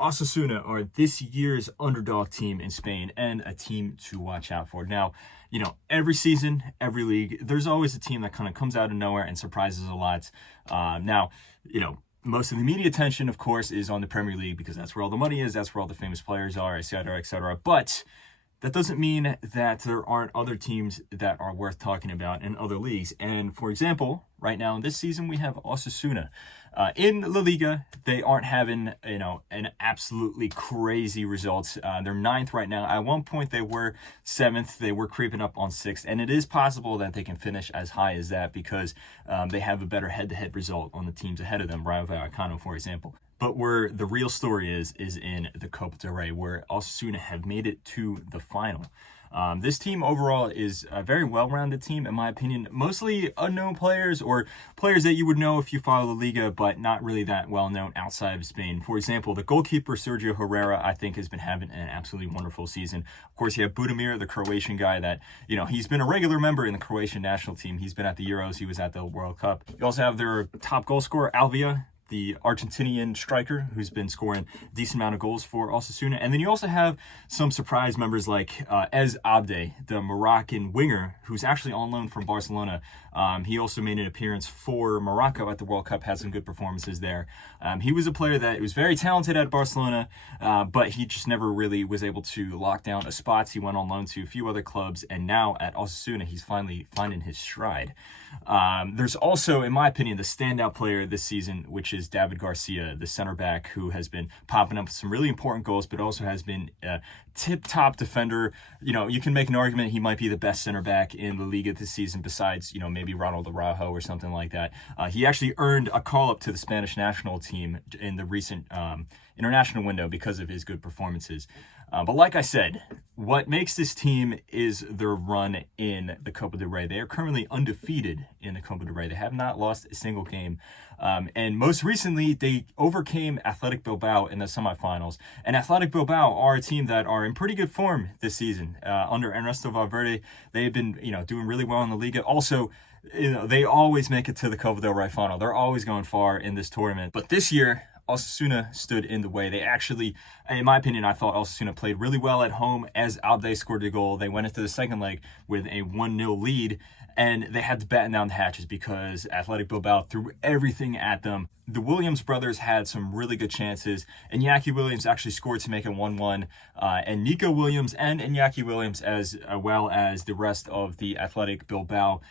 Osasuna are this year's underdog team in Spain and a team to watch out for. Now, every season, every league, there's always a team that kind of comes out of nowhere and surprises a lot. Most of the media attention, of course, is on the Premier League because that's where all the money is, that's where all the famous players are, etc., etc. But that doesn't mean that there aren't other teams that are worth talking about in other leagues. And for example, right now in this season, we have Osasuna. In La Liga, they aren't having, an absolutely crazy results. They're ninth right now. At one point, they were seventh. They were creeping up on sixth. And it is possible that they can finish as high as that because they have a better head-to-head result on the teams ahead of them, Rayo Vallecano, for example. But where the real story is in the Copa del Rey, where Osasuna have made it to the final. This team overall is a very well-rounded team, in my opinion. Mostly unknown players or players that you would know if you follow La Liga, but not really that well-known outside of Spain. For example, the goalkeeper, Sergio Herrera, I think has been having an absolutely wonderful season. Of course, you have Budimir, the Croatian guy that, he's been a regular member in the Croatian national team. He's been at the Euros. He was at the World Cup. You also have their top goal scorer, Alvia, the Argentinian striker who's been scoring a decent amount of goals for Osasuna. And then you also have some surprise members like Ez Abde, the Moroccan winger, who's actually on loan from Barcelona. He also made an appearance for Morocco at the World Cup, had some good performances there. He was a player that was very talented at Barcelona, but he just never really was able to lock down a spot. He went on loan to a few other clubs, and now at Osasuna, he's finally finding his stride. There's also, in my opinion, the standout player this season, which is David Garcia, the center back, who has been popping up with some really important goals, but also has been a tip-top defender. You can make an argument he might be the best center back in the Liga this season, besides, maybe Ronald Araujo or something like that. He actually earned a call-up to the Spanish national team in the recent international window because of his good performances. But like I said, what makes this team is their run in the Copa del Rey. They are currently undefeated in the Copa del Rey. They have not lost a single game. And most recently, they overcame Athletic Bilbao in the semifinals. And Athletic Bilbao are a team that are in pretty good form this season. Under Ernesto Valverde, they've been, doing really well in the Liga. Also, they always make it to the Copa del Rey final. They're always going far in this tournament. But this year, Osasuna stood in the way. They actually, in my opinion, I thought Osasuna played really well at home as Abde scored the goal. They went into the second leg with a 1-0 lead, and they had to batten down the hatches because Athletic Bilbao threw everything at them. The Williams brothers had some really good chances. Iñaki Williams actually scored to make it 1-1. And Nico Williams and Iñaki Williams, as well as the rest of the Athletic Bilbao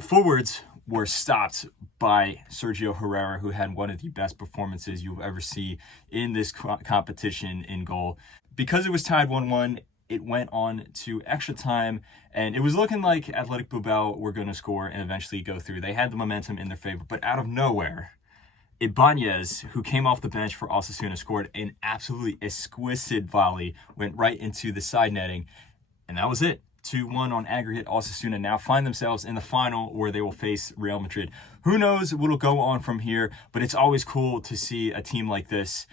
forwards, were stopped by Sergio Herrera, who had one of the best performances you'll ever see in this competition in goal. Because it was tied 1-1, it went on to extra time, and it was looking like Athletic Bilbao were going to score and eventually go through. They had the momentum in their favor, but out of nowhere, Ibanez, who came off the bench for Osasuna, scored an absolutely exquisite volley, went right into the side netting, and that was it. 2-1 on aggregate. Osasuna now find themselves in the final where they will face Real Madrid. Who knows what will go on from here, but it's always cool to see a team like this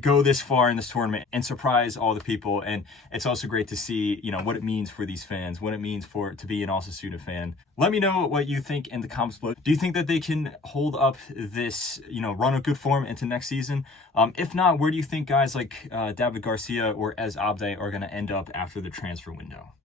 go this far in this tournament and surprise all the people. And it's also great to see, what it means for these fans, what it means to be an Osasuna fan. Let me know what you think in the comments below. Do you think that they can hold up this, run of good form into next season? If not, where do you think guys like David Garcia or Ez Abde are going to end up after the transfer window?